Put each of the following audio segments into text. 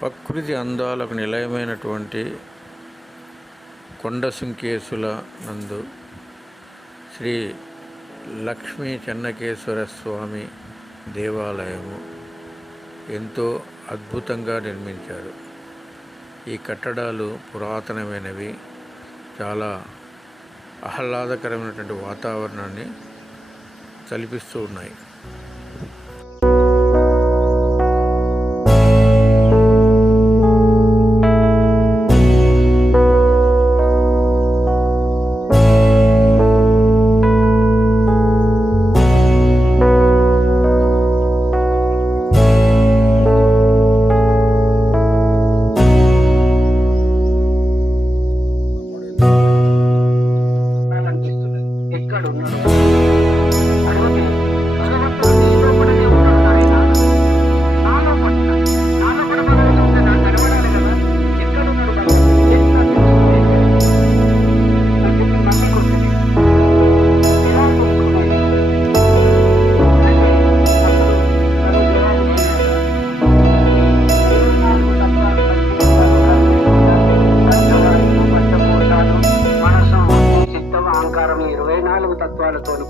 ప్రకృతి అందాలకు నిలయమైనటువంటి కొండసుంకేసుల నందు శ్రీ లక్ష్మీ చెన్నకేశ్వర స్వామి దేవాలయము ఎంతో అద్భుతంగా నిర్మించారు. ఈ కట్టడాలు పురాతనమైనవి, చాలా ఆహ్లాదకరమైనటువంటి వాతావరణాన్ని కల్పిస్తూ ఉన్నాయి.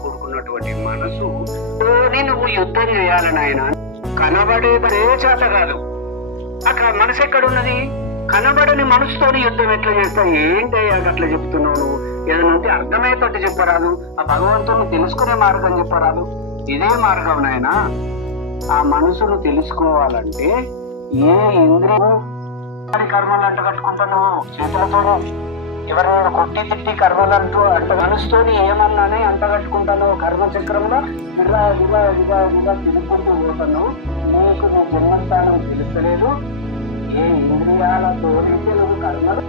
కూడుకున్నటువంటి మనసు నువ్వు యుద్ధం చేయాలని ఆయన కనబడేదే చేత కాదు. అక్కడ మనసు ఎక్కడున్నది? కనబడని మనసుతోని యుద్ధం ఎట్లా చేస్తావు? ఏంటి అట్లా చెప్తున్నావు? నువ్వు ఏదైనా అర్థమయ్యేటట్టు చెప్పరాదు. ఆ భగవంతుని తెలుసుకునే మార్గం చెప్పరాదు. ఇదే మార్గం నాయన. ఆ మనసును తెలుసుకోవాలంటే ఏ ఇంద్రియం కర్మలు అంట కట్టుకుంటున్నావు చేతులతోనే, ఎవరైనా కొట్టి తిట్టి కర్మలంటూ అంట మనసుతోని ఏమన్నానే అంట కట్టుకుంటాను. కర్మచక్రంలో ఇలా ఇలా ఇలా ఇలా తిరుగుకుంటూ పోతున్నావు. నీకు నువ్వు జన్మంతానం తెలుస్తలేదు. ఏ ఇంద్రియాలతో నువ్వు కర్మలు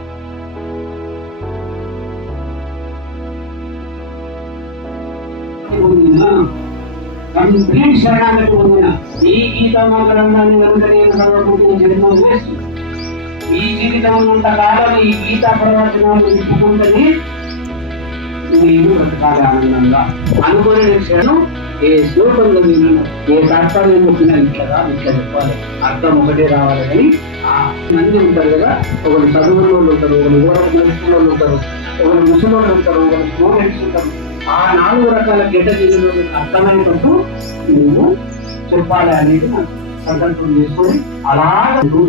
కంప్లీట్ శరణాగతి పొందిన ఈ గీతా గ్రంథాన్ని కనుక నేను చదవకుంటే జన్మం వేస్తూ ఈ జీవితం ఉన్నంతకాలం ఈ గీతా ప్రవచనాలు ఇప్పుకుంటుంది. నేను బ్రతకాలి ఆనందంగా అనుకునే శరణం. ఏ శ్లోకంలో విన్నాను, ఏ తాత్పర్యం చెప్పినా ఇట్లా చెప్పాలి, అర్థం ఒకటే రావాలి. కానీ ఆ మంది ఉంటారు కదా, ఒకరు చదువుల వాళ్ళు ఉంటారు, ఒకరు యువకు నడుచుకున్న వాళ్ళు ఉంటారు, ఒకరు ముసలోళ్ళు ఉంటారు, ఒకరు స్టూడెంట్స్ ఉంటారు. ఆ 4 రకాల కేటగిరీలో అర్థమైనట్టు నువ్వు చెప్పాలి అనేది నాకు సంకల్పం చేసుకొని అలాగే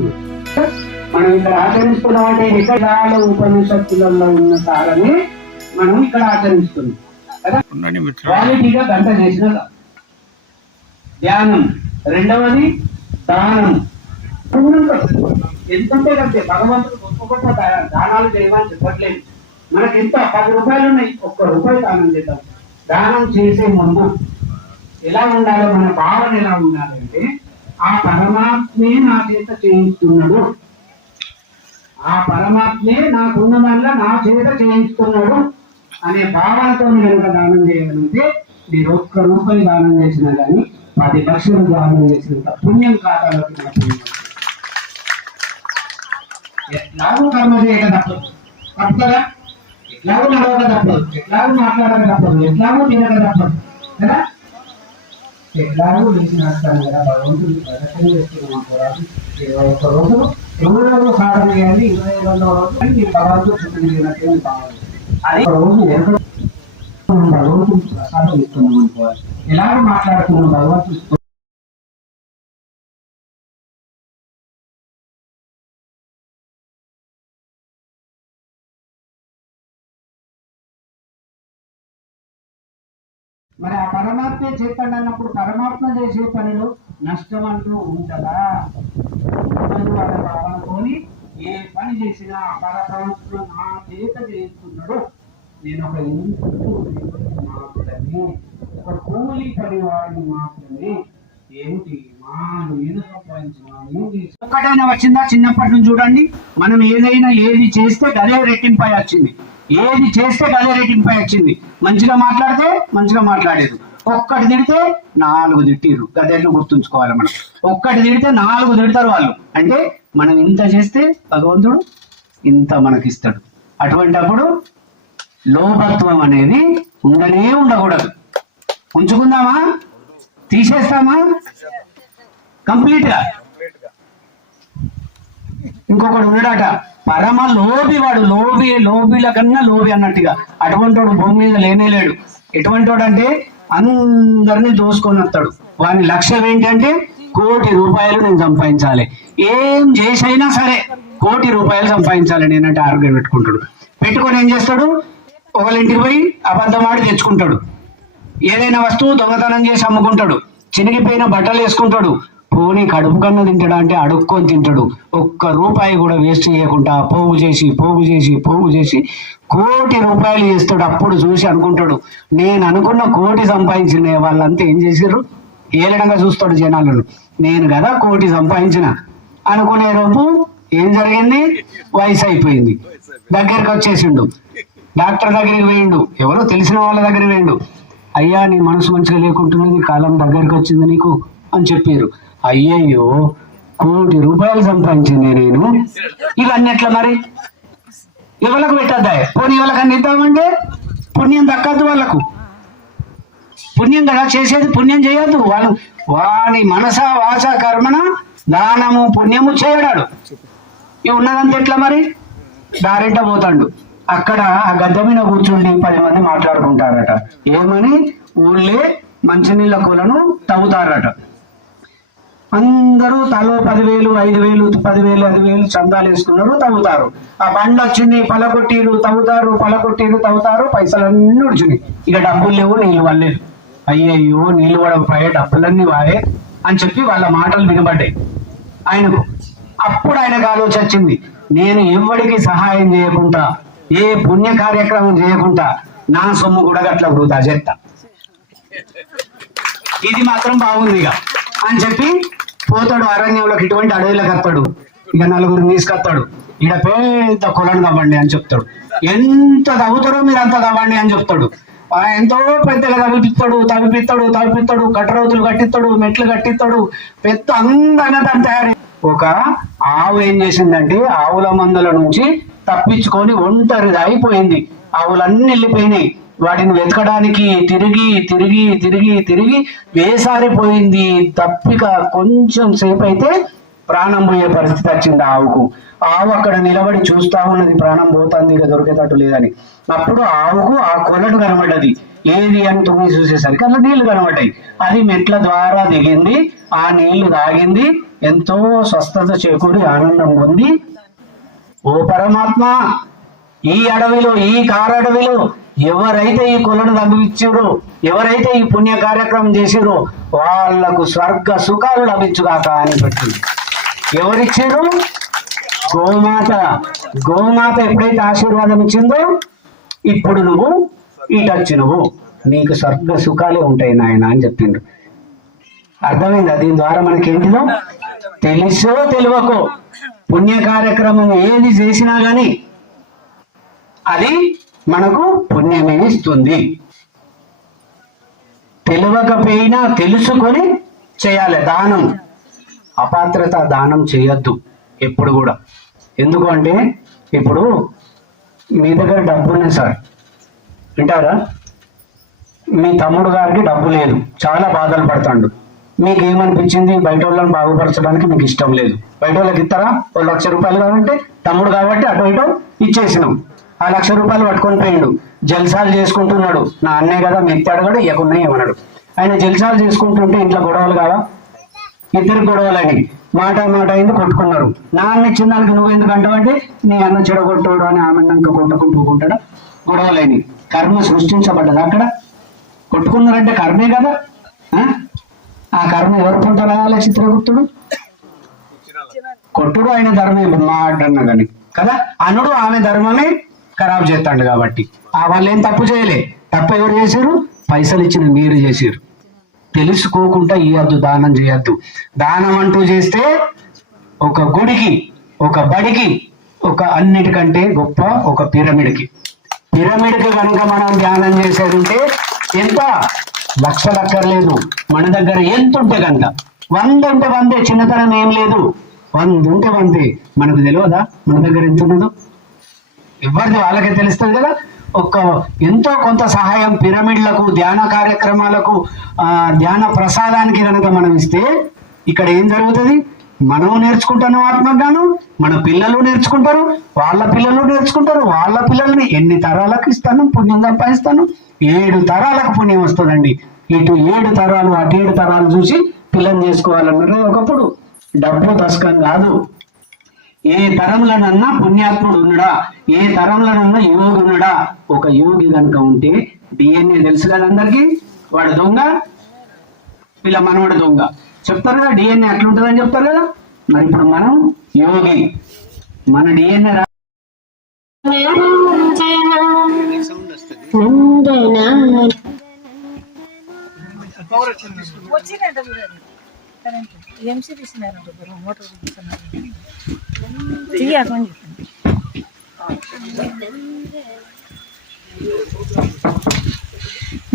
మనం ఇక్కడ ఆచరిస్తున్నాం. అంటే ఇక్కడ ఉపనిషత్తులలో ఉన్న సారని మనం ఇక్కడ ఆచరిస్తున్నాం కదా. క్వాలిటీగా గంట చేసిన ధ్యానం, రెండవది దానం. ఎంతుంటే కంటే భగవంతుడు గొప్ప గొప్ప దానాలు చేయమని చెప్పట్లేదు. మనకి ఎంత 10 రూపాయలు ఉన్నాయి, 1 రూపాయి దానం చేద్దాం. దానం చేసే ముందు ఎలా ఉండాలో, మన భావన ఎలా ఉండాలంటే ఆ పరమాత్మే నా చేత చేయిస్తున్నాడు, ఆ పరమాత్మే నాకున్న దానిలో నా చేత చేయిస్తున్నాడు అనే భావనతో కనుక దానం చేయగలిగితే మీరు 1 రూపాయి దానం చేసినా కానీ 10 లక్షలు దానం చేసినంత పుణ్యం ఖాతాలోకి నాకు. ఎట్లాగూ కర్మ చేయక తప్పదు, తప్పుతారా? ఎట్లాగూ నడవక తప్పదు, ఎట్లాగూ మాట్లాడక తప్పదు, ఎట్లాగూ తినక తప్పదు కదా. ఎట్లాగూ లేచి నడుస్తాను కదా. భగవంతుడికి ప్రదర్శన చేస్తున్నాం కూడా. 21 రోజులు 2 రోజులు సాధన చేయాలి, 22వ రోజు మీరు భగవంతుడు చూపించినట్టు కావాలి. అది రోజు భగవంతుడికి ప్రసాదం ఇస్తున్నాం అనుకోవాలి. ఎలాగో మాట్లాడుతున్నాం భగవంతుడు. మరి ఆ పరమాత్మ చేస్తాడు అన్నప్పుడు పరమాత్మ చేసే పనిలో నష్టం అంటూ ఉంటుందా? అనే భావనతోని ఏ పని చేసినా పరమాత్మ నా చేత చేస్తున్నాడు. నేను ఒక ఇంట్లో మాత్రమే, ఒక కూలి పనివాడిని మాత్రమే. ఏమిటి మా నేను సంపాదించిన ఒక్కటైనా వచ్చిందా? చిన్నప్పటి నుంచి చూడండి, మనం ఏది చేస్తే అదే రెట్టింపై వచ్చింది, ఏది చేస్తే అదే రెట్టింపై వచ్చింది. మంచిగా మాట్లాడితే మంచిగా మాట్లాడేది, ఒక్కటి తిడితే 4 తిట్టిరు. గదేళ్ళు గుర్తుంచుకోవాలి మనం. ఒక్కటి తిడితే 4 తిడతారు వాళ్ళు. అంటే మనం ఇంత చేస్తే భగవంతుడు ఇంత మనకిస్తాడు. అటువంటి అప్పుడు లోభత్వం అనేది ఉండనే ఉండకూడదు. ఉంచుకుందామా? తీసేస్తామా? కంప్లీట్ గా ఇంకొకడు ఉన్నాడట పరమ లోభి, వాడు లోబిల కన్నా లోబి అన్నట్టుగా. అటువంటి వాడు భూమి మీద లేనేలేడు. ఎటువంటి వాడు అంటే అందరినీ దోసుకొని వస్తాడు. వాని లక్ష్యం ఏంటంటే ₹1,00,00,000 నేను సంపాదించాలి, ఏం చేసైనా సరే ₹1,00,00,000 సంపాదించాలి నేనంటే ఆరోగ్యం పెట్టుకొని ఏం చేస్తాడు, ఒకళ్ళింటికి పోయి అబద్ధం ఆడి తెచ్చుకుంటాడు, ఏదైనా వస్తువు దొంగతనం చేసి అమ్ముకుంటాడు, చినిగిపోయిన బట్టలు వేసుకుంటాడు, పోనీ కడుపు కన్నా తింటాడా అంటే అడుక్కొని తింటాడు. ₹1 కూడా వేస్ట్ చేయకుండా పోగు చేసి ₹1,00,00,000 చేస్తాడు. అప్పుడు చూసి అనుకుంటాడు, నేను అనుకున్న 1,00,00,000 సంపాదించిన వాళ్ళంతా ఏం చేసారు, ఏలడంగా చూస్తాడు జనాలను, నేను కదా 1,00,00,000 సంపాదించిన అనుకునే రోజు ఏం జరిగింది, వయసు అయిపోయింది, దగ్గరికి వచ్చేసిండు, డాక్టర్ దగ్గరికి వేయండు, ఎవరో తెలిసిన వాళ్ళ దగ్గరికి వేయండు. అయ్యా నీ మనసు మంచిగా లేకుంటున్నది, కాలం దగ్గరికి వచ్చింది నీకు అని చెప్పారు. అయ్యయ్యో ₹1,00,00,000 సంపాదించింది నేను, ఇవన్నీ ఎట్లా మరి, ఎవరికి పెట్టద్దా, పోనీ ఎవరికన్నా ఇద్దామంటే పుణ్యం దక్కద్దు, వాళ్ళకు పుణ్యం కదా చేసేది, పుణ్యం చేయొద్దు. వాని మనస వాచ కర్మన దానము పుణ్యము చేయడాడు. ఇవి ఉన్నదంతా ఎట్లా మరి, దారింట పోతాడు. అక్కడ ఆ గద్దె మీద కూర్చుండి 10 మంది మాట్లాడుకుంటారట, ఏమని, ఊళ్ళే మంచినీళ్ళ కొలను తవ్వుతారట. అందరూ తలో 10,000, 5,000, 10,000, 5,000 చందాలు వేసుకున్నారు, తవ్వుతారు. ఆ బండి వచ్చింది, పలకొట్టిరు తవ్వుతారు, పైసలన్నీ ఉడిచినాయి. ఇక డబ్బులు లేవు, నీళ్ళు వల్లేదు. అయ్యయ్యో నీళ్ళు పడకపోయే, డబ్బులన్నీ వాయే అని చెప్పి వాళ్ళ మాటలు వినబడ్డాయి ఆయనకు. అప్పుడు ఆయనకు ఆలోచన వచ్చింది, నేను ఎవరికి సహాయం చేయకుండా, ఏ పుణ్య కార్యక్రమం చేయకుండా నా సొమ్ము కూడా గట్ల వృధా చేస్తా, ఇది మాత్రం బాగుంది ఇక అని చెప్పి పోతాడు. అరణ్యంలోకి, ఇటువంటి అడవిలోకి వస్తాడు. ఇక నలుగురు తీసుకొస్తాడు, ఈడ పెద్ద కొలను తవ్వండి అని చెప్తాడు. ఎంత తవ్వుతారో మీరు అంత తవ్వండి అని చెప్తాడు. ఎంతో పెద్దగా తవ్విపిస్తాడు, కట్టరవుతులు కట్టిస్తాడు, మెట్లు కట్టిస్తాడు, పెద్ద అందంగా దాన్ని తయారు. ఒక ఆవు ఏం చేసిందంటే ఆవుల మందల నుంచి తప్పించుకొని ఒంటరిది అయిపోయింది. ఆవులన్నీ వెళ్ళిపోయినాయి. వాటిని వెతకడానికి తిరిగి వేసారిపోయింది. తప్పిక కొంచెం సేపు అయితే ప్రాణం పోయే పరిస్థితి వచ్చింది ఆవుకు. ఆవు అక్కడ నిలబడి చూస్తా ఉన్నది, ప్రాణం పోతుంది, ఇక దొరికేటట్టు లేదని. అప్పుడు ఆవుకు ఆ కొలను కనబడ్డది. ఏది అని తుమ్మి చూసేసరికి అలా నీళ్లు కనబడ్డాయి. అది మెట్ల ద్వారా దిగింది, ఆ నీళ్లు తాగింది, ఎంతో స్వస్థత చేకూరి ఆనందం పొంది, ఓ పరమాత్మ, ఈ అడవిలో, ఈ కారడవిలో ఎవరైతే ఈ కొలను తగ్గిచ్చారో, ఎవరైతే ఈ పుణ్య కార్యక్రమం చేసిరో వాళ్లకు స్వర్గ సుఖాలు లభించుగాక అని పెట్టింది. ఎవరిచ్చారు, గోమాత ఎప్పుడైతే ఆశీర్వాదం ఇచ్చిందో, ఇప్పుడు నువ్వు ఇటొచ్చినవు, నీకు స్వర్గ సుఖాలే ఉంటాయి నాయన అని చెప్పిండు. అర్థమైందా? దీని ద్వారా మనకేంటిదో, తెలుసో తెలియకో పుణ్య కార్యక్రమం ఏది చేసినా గాని అది మనకు పుణ్యమే ఇస్తుంది. తెలియకపోయినా తెలుసుకొని చేయాలి. దానం, అపాత్రత దానం చేయొద్దు ఎప్పుడు కూడా. ఎందుకు అంటే, ఇప్పుడు మీ దగ్గర డబ్బు ఉన్నాయి సార్, వింటారా, మీ తమ్ముడు గారికి డబ్బు లేదు, చాలా బాధలు పడతాడు. మీకు ఏమనిపించింది, బయట వాళ్ళని బాగుపరచడానికి మీకు ఇష్టం లేదు, బయట వాళ్ళకి ఇస్తారా, ₹1,00,000 కావాలంటే తమ్ముడు కాబట్టి అటు ఇటు ఇచ్చేసినాం. ఆ ₹1,00,000 పట్టుకొని పోయిండు, జల్సాలు చేసుకుంటున్నాడు. నా అన్నే కదా, మెత్తి అడగడు, ఇవ్వకుండా ఏమన్నాడు. ఆయన జల్సాలు చేసుకుంటుంటే ఇంట్లో గొడవలు కావా, ఇద్దరు గొడవలని మాట అయింది, కొట్టుకున్నారు. నా అన్న ఇచ్చిన దానికి నువ్వు ఎందుకు అంటావంటే, నీ అన్న చెడగొట్టాడు అని ఆమె కొట్టుకుంటాడా, గొడవలని. కర్మ సృష్టించబడ్డది అక్కడ. కొట్టుకున్నారంటే కర్మే కదా. ఆ కర్మ ఎవరు పొందలాగాలి, చిత్రగుప్తుడు కొట్టుడు ఆయన ధర్మే మాటన్నా కానీ కదా, అనుడు ఆమె ధర్మమే ఖరాబ్ చేస్తాడు. కాబట్టి వాళ్ళు ఏం తప్పు చేయలే. తప్పు ఎవరు చేశారు, పైసలు ఇచ్చిన మీరు చేశారు. తెలుసుకోకుండా ఇవ్వద్దు, దానం చేయొద్దు. దానం అంటూ చేస్తే ఒక గుడికి, ఒక బడికి, ఒక అన్నిటికంటే గొప్ప ఒక పిరమిడ్కి కనుక మనం ధ్యానం చేసేదంటే ఎంత లక్షలు అక్కర్లేదు. మన దగ్గర ఎంత ఉంటే కనుక 100 ఉంటే 100, చిన్నతనం ఏం లేదు. 100 ఉంటే 100. మనకు తెలియదా మన దగ్గర ఎంత ఉన్నదో? ఎవరిది వాళ్ళకే తెలుస్తుంది కదా. ఎంతో కొంత సహాయం పిరమిడ్లకు, ధ్యాన కార్యక్రమాలకు, ధ్యాన ప్రసాదానికి కనుక మనం ఇస్తే ఇక్కడ ఏం జరుగుతుంది, మనం నేర్చుకుంటున్నాం ఆత్మజ్ఞానం, మన పిల్లలు నేర్చుకుంటారు, వాళ్ళ పిల్లలు నేర్చుకుంటారు, వాళ్ళ పిల్లల్ని ఎన్ని తరాలకు ఇస్తాను, పుణ్యం సంపాదిస్తాను. 7 తరాలకు పుణ్యం వస్తుందండి. ఇటు 7 తరాలు అటు 7 తరాలు చూసి పిల్లని చేసుకోవాలన్నారు ఒకప్పుడు. డబ్బు దశకం కాదు. ఏ తరంలోనన్నా పుణ్యాత్ముడు ఉన్నాడా, ఏ తరంలోనన్నా యోగి ఉన్నాడా. ఒక యోగి కనుక ఉంటే డిఎన్ఏ తెలుసు కదా అందరికి, వాడు దొంగ, వీళ్ళ మనవాడు దొంగ చెప్తారు కదా, డిఎన్ఏ అట్లుంటుందని చెప్తారు కదా. మరి ఇప్పుడు మనం యోగి, మన డిఎన్ఏ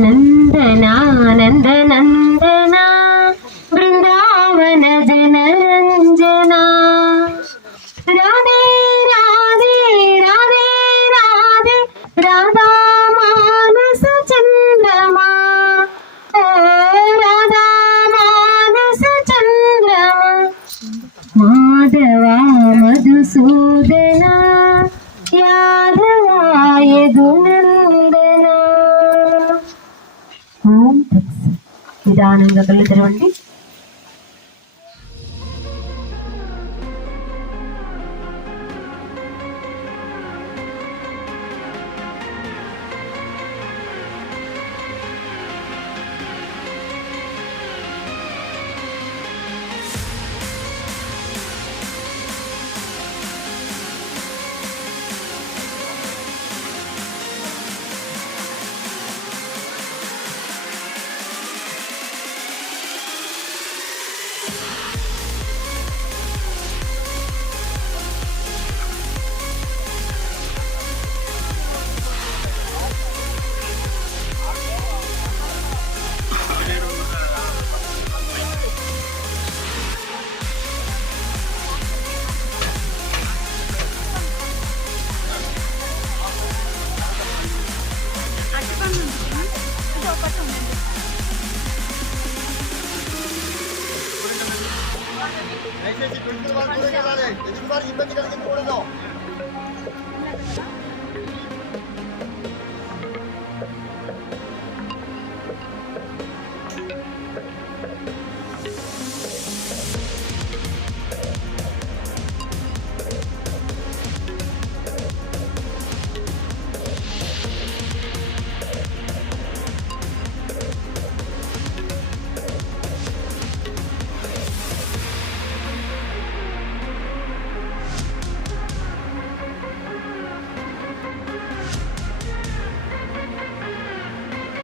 నందనా నందనందనా బృందావన జనరంజనా రాధే రాధే రాధే రాధే రాధా మానస చంద్రమా ఓ రాధా మానస చంద్రమా మాధవా మధుసూదనా యాదవా యదునందనా. నిదానంగా కళ్ళు తెరవండి. దయచేసి 20 వారు ఇబ్బంది కలిగించకూడదు.